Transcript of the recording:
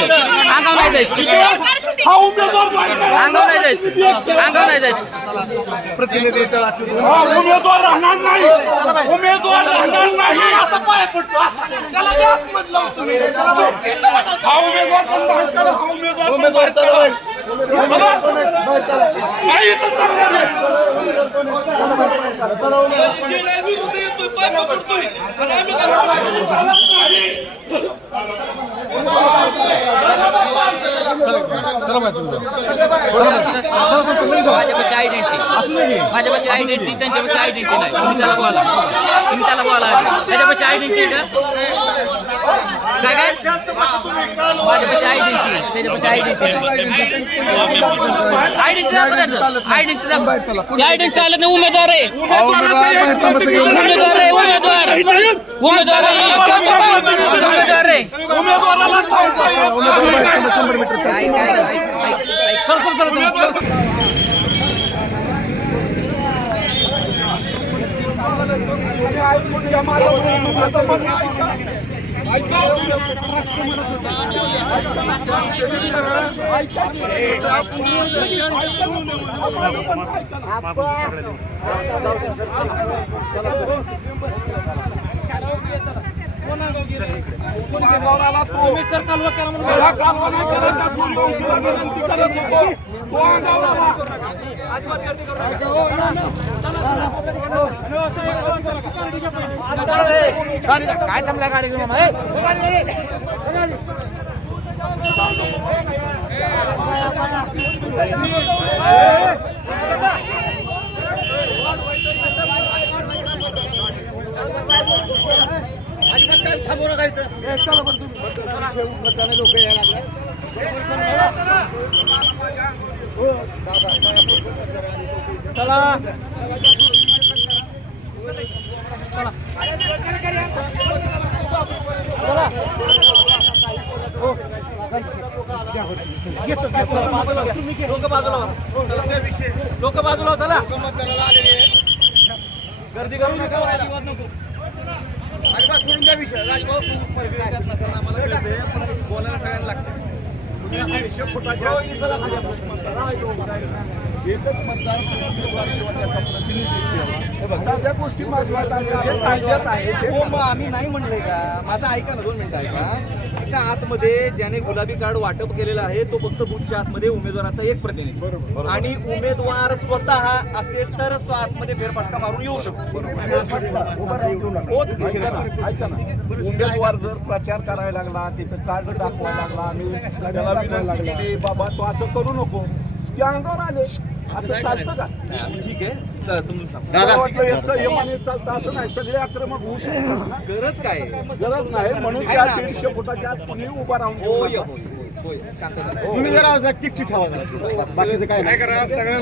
अंगावर नाही जायचं अंगावर नाही जायचं अंगावर नाही जायचं प्रतिनिधी उमेदवार राहणार नाही उमेदवार राहणार नाही असा पाय पडतो त्याला आतमध्ये लावून तुम्ही हा उमेदवार पण बाहेर करा हा उमेदवार नाही इथं चालणार नाही विरुद्ध येतोय पाय पकडतोय आणि आम्ही माझ्यापाशी आयडेंटिटी त्यांच्यापाशी आयडेंटिटी नाही तुम्ही त्याला बोला त्याच्यापाशी आयडेंटिटी का काय काय माझ्यापाशी आयडेंटिटी त्याच्यापाशी आयडेंटिटी चालत नाही उमेदवार आहे काय जमला गाडी घेऊन लोक यायला लोक बाजूला चला गर्दी करू नका अजिबात सोडून द्या विषय राजभाऊ बोलायला सगळ्यांना लागतं एकच मतदार त्याचा प्रतिनिधी सगळ्या गोष्टी आम्ही नाही म्हणलंय का माझं ऐका ना 2 मिनिटं ऐका एका आतमध्ये ज्याने गुलाबी कार्ड वाटप केलेलं आहे तो फक्त बूथच्या आतमध्ये उमेदवाराचा एक प्रतिनिधी आणि उमेदवार स्वतः असेल तरच तो आतमध्ये फेरफटका मारून येऊ शकतो उमेदवार जर प्रचार करायला लागला तिथं कार्ड दाखवायला लागला आणि त्याला विनंती केली बाबा तो असं करू नको स्कॅनवर आले असं चालतं का ठीक आहे समजून सांग वाटलं संयमाने चालतं असं नाही सगळे आक्रमक होऊ शकतात गरज काय गरज नाही म्हणून त्या 150 फुटाच्या आत कुणी उभा राहून होय शांत तुम्ही जरा टिकटी ठेवा बाकीचं काय करा सगळ्याला